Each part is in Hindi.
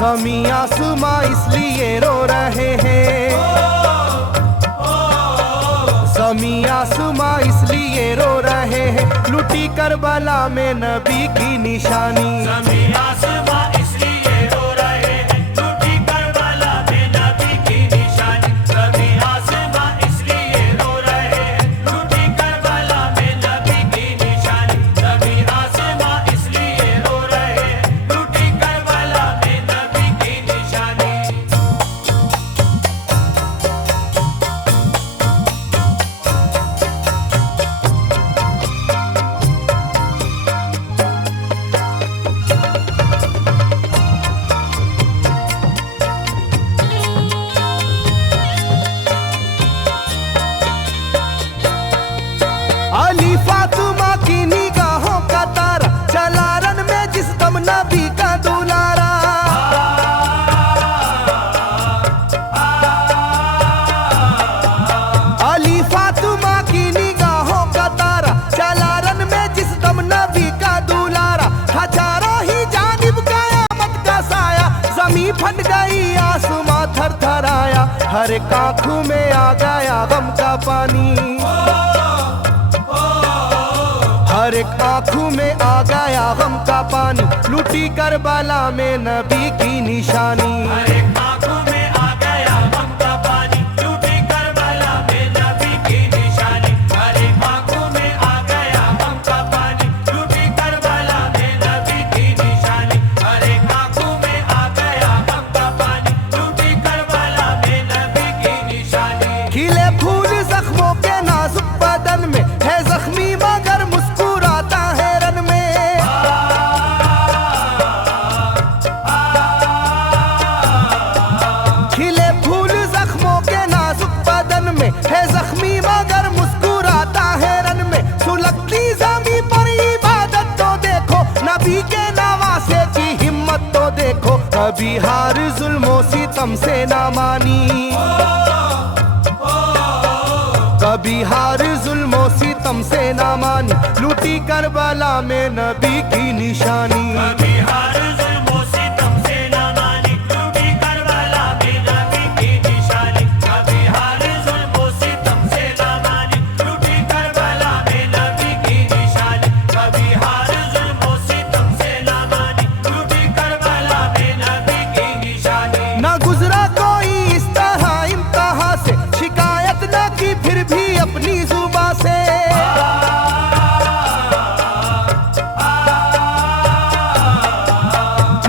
ज़मीं आसमां इसलिए रो रहे हैं, ज़मीं आसमां इसलिए रो रहे हैं, लुटी करबला में नबी की निशानी। ज़मीं आसमां इसलिए रो रहे हैं, लुटी करबला में नबी की निशानी। ज़मीं आसमां इसलिए रो रहे हैं, लुटी करबला में नबी की निशानी। ज़मीं आसमां इसलिए रो रहे हैं, लुटी करबला में नबी की निशानी। अली फातिमा की निगाहों का तारा, चला रन में जिस दम नबी का दुलारा। अली फातिमा की निगाहों का तारा, चला रन में जिस दम नबी का दुलारा। था चारों ही जानिब कयामत का साया, ज़मीं फट गई आसमां थर थर आया, हर एक आँखों में आ गया गम का पानी। हर एक आँखों में आ गया गम का पानी, लुटी करबला में नबी की निशानी। हर एक आँखों में आ गया गम का पानी, लुटी करबला में नबी की निशानी। हर एक आँखों में आ गया गम का पानी, लुटी करबला में नबी की निशानी। हर एक आँखों में आ गया गम का पानी, लुटी करबला में नबी की निशानी। खिले फूल जख्मों के नाजुक बदन में, है जख्मी मगर मुस्कुराता है रन में। खिले फूल जख्मों के नाजुक बदन में, है जख्मी मगर मुस्कुराता है रन में। सुलगती ज़मीं पर इबादत तो देखो, नबी के नवासे की हिम्मत तो देखो। कभी हार जुल्मों सितम से ना मानी, कभी हार जुल्मों सितम से ना मानी, लुटी करबला में नबी की निशानी। कभी हार जुल्मों सितम से ना मानी, लुटी करबला में नबी की निशानी। कभी हार जुल्मों सितम से ना मानी, लुटी करबला में नबी की निशानी। कभी हार जुल्मों सितम से ना मानी, लुटी करबला में नबी की निशानी। ना गुजरा कोई इस तरह इम्तिहान से, शिकायत न की फिर भी अपनी जुबां से।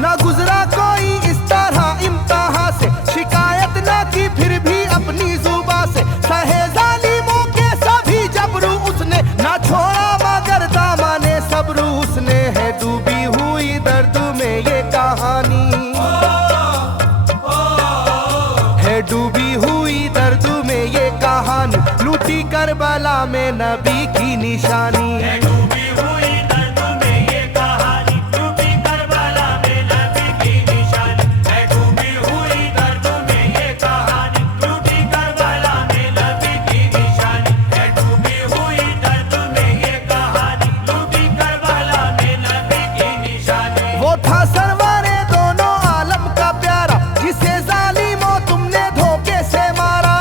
ना गुजरा कोई इस तरह इम्तिहान से, शिकायत न की फिर भी अपनी जुबां से। सहे जालिमों के सभी जबरू उसने, ना छोड़ा मगर दामने सब्र उसने। है डूबी हुई दर्द में ये कहानी, है डूबी हुई दर्द में ये कहानी, लुटी करबला में नबी की निशानी। है डूबी हुई दर्द में ये कहानी, लुटी करबला में नबी की निशानी। है डूबी हुई दर्द में ये कहानी, लुटी करबला में नबी की निशानी। है डूबी हुई दर्द में ये कहानी, लुटी करबला में नबी की निशानी। वो था सरवरे दोनों आलम का प्यारा, जिसे जालिमों तुमने धोखे से मारा।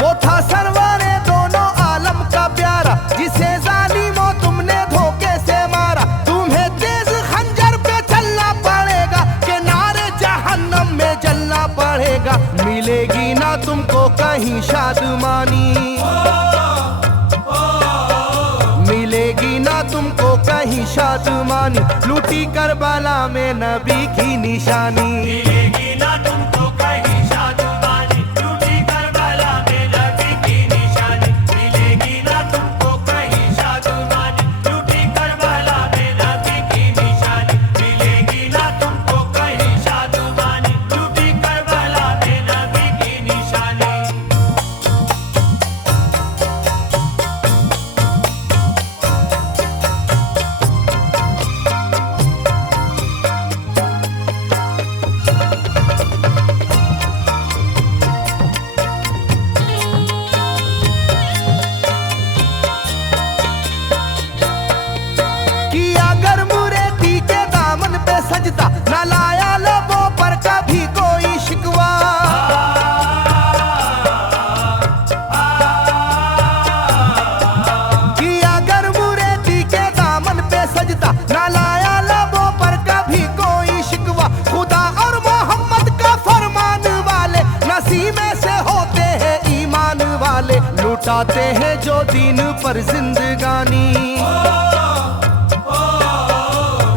वो था सरवरे दोनों आलम का प्यारा, जिसे जालिमों तुमने धोखे से मारा। तुम्हें तेज खंजर पे चलना पड़ेगा, कि नारे जहन्नम में जलना पड़ेगा। मिलेगी ना तुमको कहीं शादमानी, मिलेगी ना तुमको कहीं शादमानी, लुटी करबला में नबी की निशानी। मिलेगी ना तुमको कहीं शादमानी, लुटी करबला में नबी की निशानी। मिलेगी ना तुमको कहीं शादमानी, लुटी करबला में नबी की निशानी। मिलेगी ना तुमको कहीं शादमानी, लुटी करबला में नबी की निशानी। उसी में से होते हैं ईमान वाले, लुटाते हैं जो दीन पर जिंदगानी,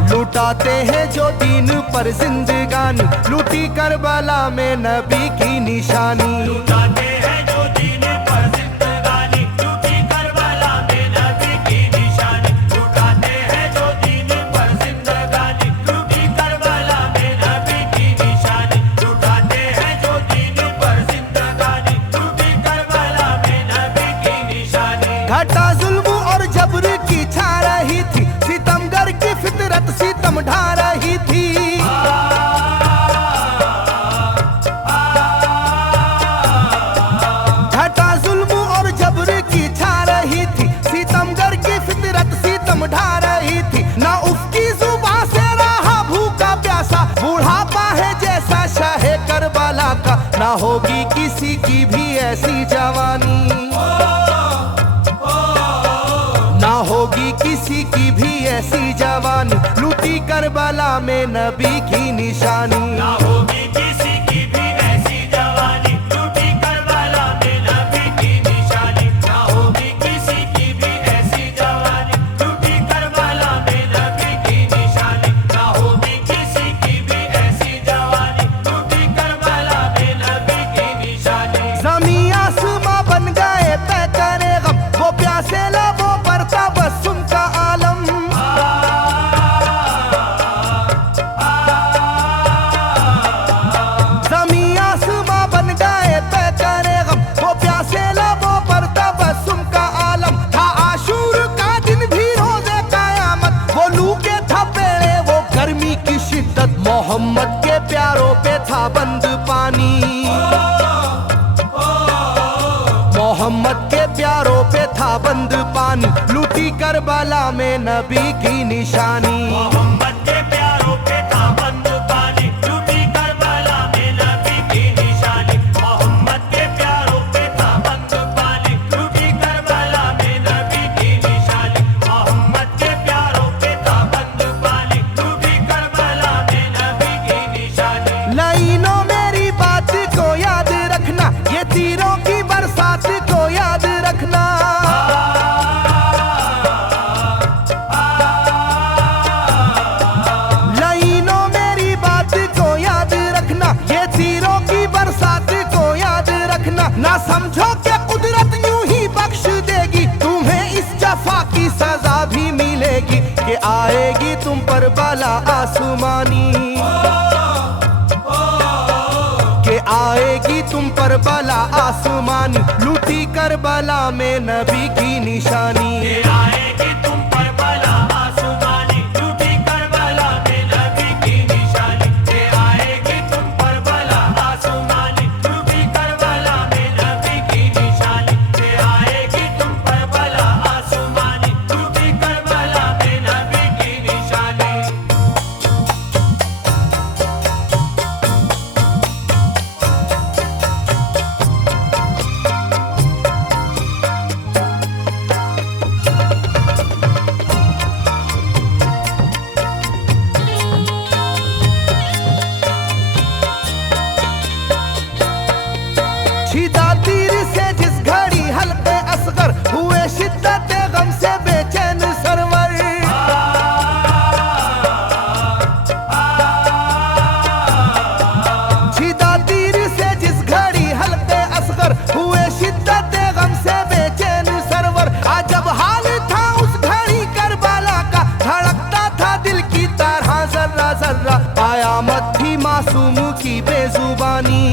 लुटाते हैं जो दीन पर जिंदगानी, लूटी करबला में नबी की निशानी। लुटाते हैं जो दीन पर जिंदगानी, लूटी करबला में नबी की निशानी। लुटाते हैं जो दीन पर जिंदगानी, लूटी करबला में नबी की निशानी। लुटाते हैं जो दीन पर जिंदगानी, लूटी करबला में नबी की निशानी। घटा जुल्म और जबर की छा रही थी, सितमगर की फितरत सितम ढा रही थी। घटा जुल्म और जबर की छा रही थी, सितमगर की फितरत सितम ढा रही थी। ना उसकी जुबान से रहा भूखा प्यासा, बुढ़ापा है जैसा शाहे करबला का, ना होगी किसी की भी ऐसी जवानी, ना होगी किसी की भी ऐसी जवानी, लूटी करबला में नबी की निशानी। ना होगी किसी की भी ऐसी जवानी, लूटी करबला में नबी की निशानी। ना होगी किसी की भी ऐसी जवानी, लूटी करबला में नबी की निशानी। ना होगी किसी की भी ऐसी जवानी, लूटी करबला में नबी की निशानी। ज़मीं आसमां बन गए तय करे गम, वो प्यासे लबों पर तबस्सुम का आलम। ज़मीं आसमां बन गए तय करे गम, वो प्यासे लबों पर तबस्सुम का आलम। था आशूर का दिन भी रोज़े क़यामत, वो लू के थपेड़े वो गर्मी की शिद्दत, मोहम्मद के प्यारों पे था बंद पानी, मोहम्मद के प्यारों पे था बंद पानी, लूटी करबला में नबी की निशानी। मोहम्मद के प्यारों पे था बंद पानी, लूटी करबला में नबी की निशानी। मोहम्मद के प्यारों पे था बंद पानी, लूटी करबला में नबी की निशानी। मोहम्मद के प्यारों पे था बंद पानी, लूटी करबला में नबी की निशानी। लाइनों मेरी बात को याद रखना, ये तीरों की बरसात को याद रखना। लाइनों मेरी बात को याद रखना, ये तीरों की बरसात को याद रखना। ना समझो कि कुदरत यूं ही बख्श देगी, तुम्हें इस जफा की सजा भी मिलेगी, कि आएगी तुम पर बला आसमानी, के आएगी तुम पर बला आसमानी, लूटी करबला में नबी की निशानी। ये आएगी तुम पर बला आसमानी, लूटी करबला में नबी की निशानी। ये आएगी तुम पर बला आसमानी, लूटी करबला में नबी की निशानी। ये आएगी तुम पर बला आसमानी, लूटी करबला में नबी की निशानी। छिदा तीर से जिस घड़ी हल्के असगर, हुए शिद्दत गम से बेचैन सरवर। छिदा तीर से जिस घड़ी हल्के असगर, हुए शिद्दत गम से बेचैन सरवर। अजब हाल था उस घड़ी करबला का, धड़कता था दिल की तरह जर्रा जर्रा। कयामत थी मासूम की बेजुबानी,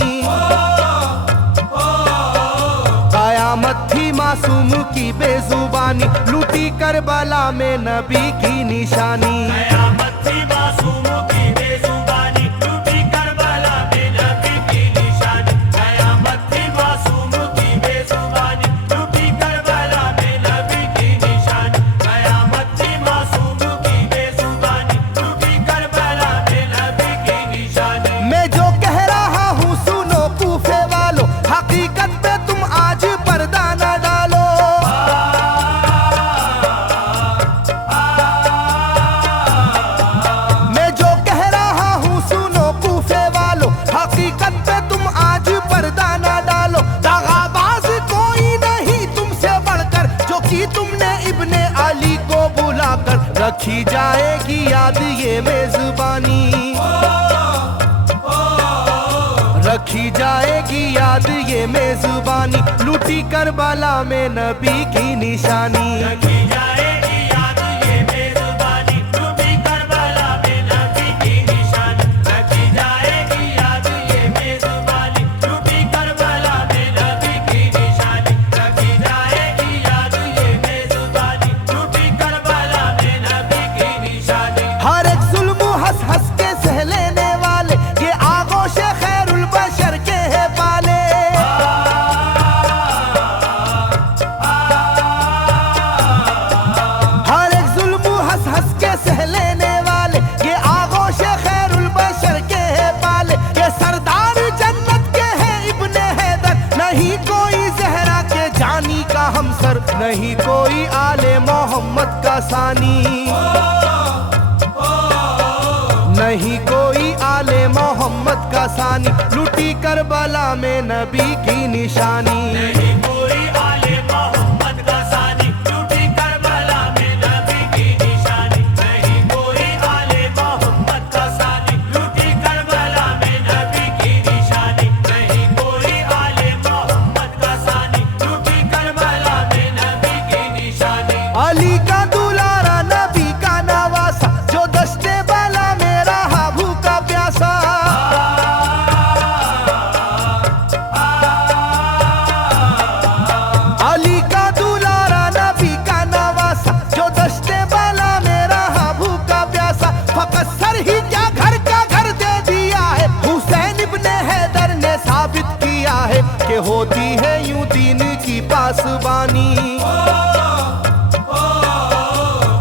कयामत थी मासूम की बेजुबानी, लूटी करबला में नबी की निशानी। कयामत थी मासूम की बेजुबानी, लूटी करबला में नबी की निशानी। कयामत थी मासूम की बेजुबानी, लूटी करबला में नबी की निशानी। कयामत थी मासूम की बेजुबानी, लूटी करबला में नबी की निशानी। मैं जो कह रहा हूँ सुनो कूफे वालों, हकीकत पे तुम आज पर्दा न डालो। मैं जो कह रहा हूँ मेजबानी, रखी जाएगी याद ये मेजबानी, लूटी करबला में नबी की निशानी। रखी जाएगी याद ये मेजबानी, लूटी करबला में नबी की निशानी। रखी जाएगी याद ये मेजबानी, लूटी करबला में नबी की निशानी। रखी जाएगी याद ये मेजबानी, लूटी करबला में नबी की निशानी। हर एक जुल्म हंस हंस के सह लेने वाले, ये आगोश खैरुल बशर के है पाले। हर एक जुल्म हंस हंस के सह लेने वाले, ये आगोश खैरुल बशर के है पाले। ये सरदार जन्नत के है इब्ने हैदर, नहीं कोई जहरा के जानी का हमसर, नहीं कोई आले मोहम्मद का सानी, नहीं कोई आले मोहम्मद का सानी, लूटी करबला में नबी की निशानी। नहीं कोई आले मोहम्मद का सानी, लूटी करबला में नबी की निशानी। नहीं कोई आले मोहम्मद का सानी, लूटी करबला में नबी की निशानी। नहीं कोई आले मोहम्मद का सानी, लूटी करबला में नबी की निशानी। अली का दुलारा नबी का नवासा, जो दस्ते बाला में रहा भूखा प्यासा। अली का दुलारा नबी का नवासा, जो दस्ते बाला में रहा भूखा प्यासा। फकत सर ही क्या घर का घर दे दिया है, हुसैन इब्ने हैदर ने साबित किया है कि होती है यूं दीन की पासबानी,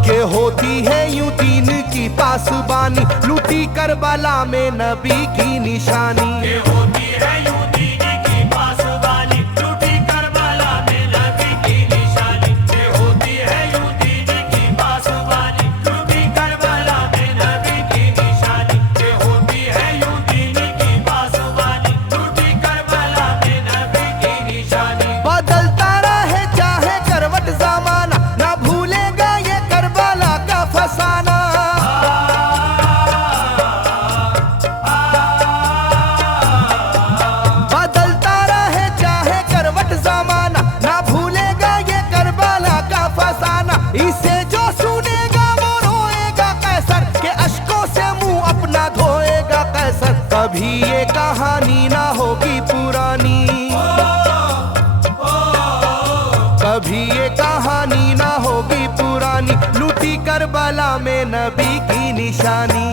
के होती है यूं दीन की पासबानी, लूटी करबला में नबी की निशानी। ये होती है यूं दीन की पासबानी, लूटी करबला में नबी की निशानी। ये होती है यूं दीन की पासबानी, लूटी करबला में नबी की निशानी। ये होती है यूं दीन की पासबानी, लूटी करबला में नबी की निशानी। बदलता रहे चाहे करवट जमाना, ना भूलेगा ये करबला का फसाना। बदलता रहे चाहे करवट जमाना, ना भूलेगा ये करबला का फसाना। इसे जो सुनेगा वो रोएगा कैसर, के अश्कों से मुंह अपना धोएगा कैसर। कभी ये कहानी ना होगी पुरानी, कभी ये कहानी ना होगी पुरानी, लूटी करबला में नबी की निशानी।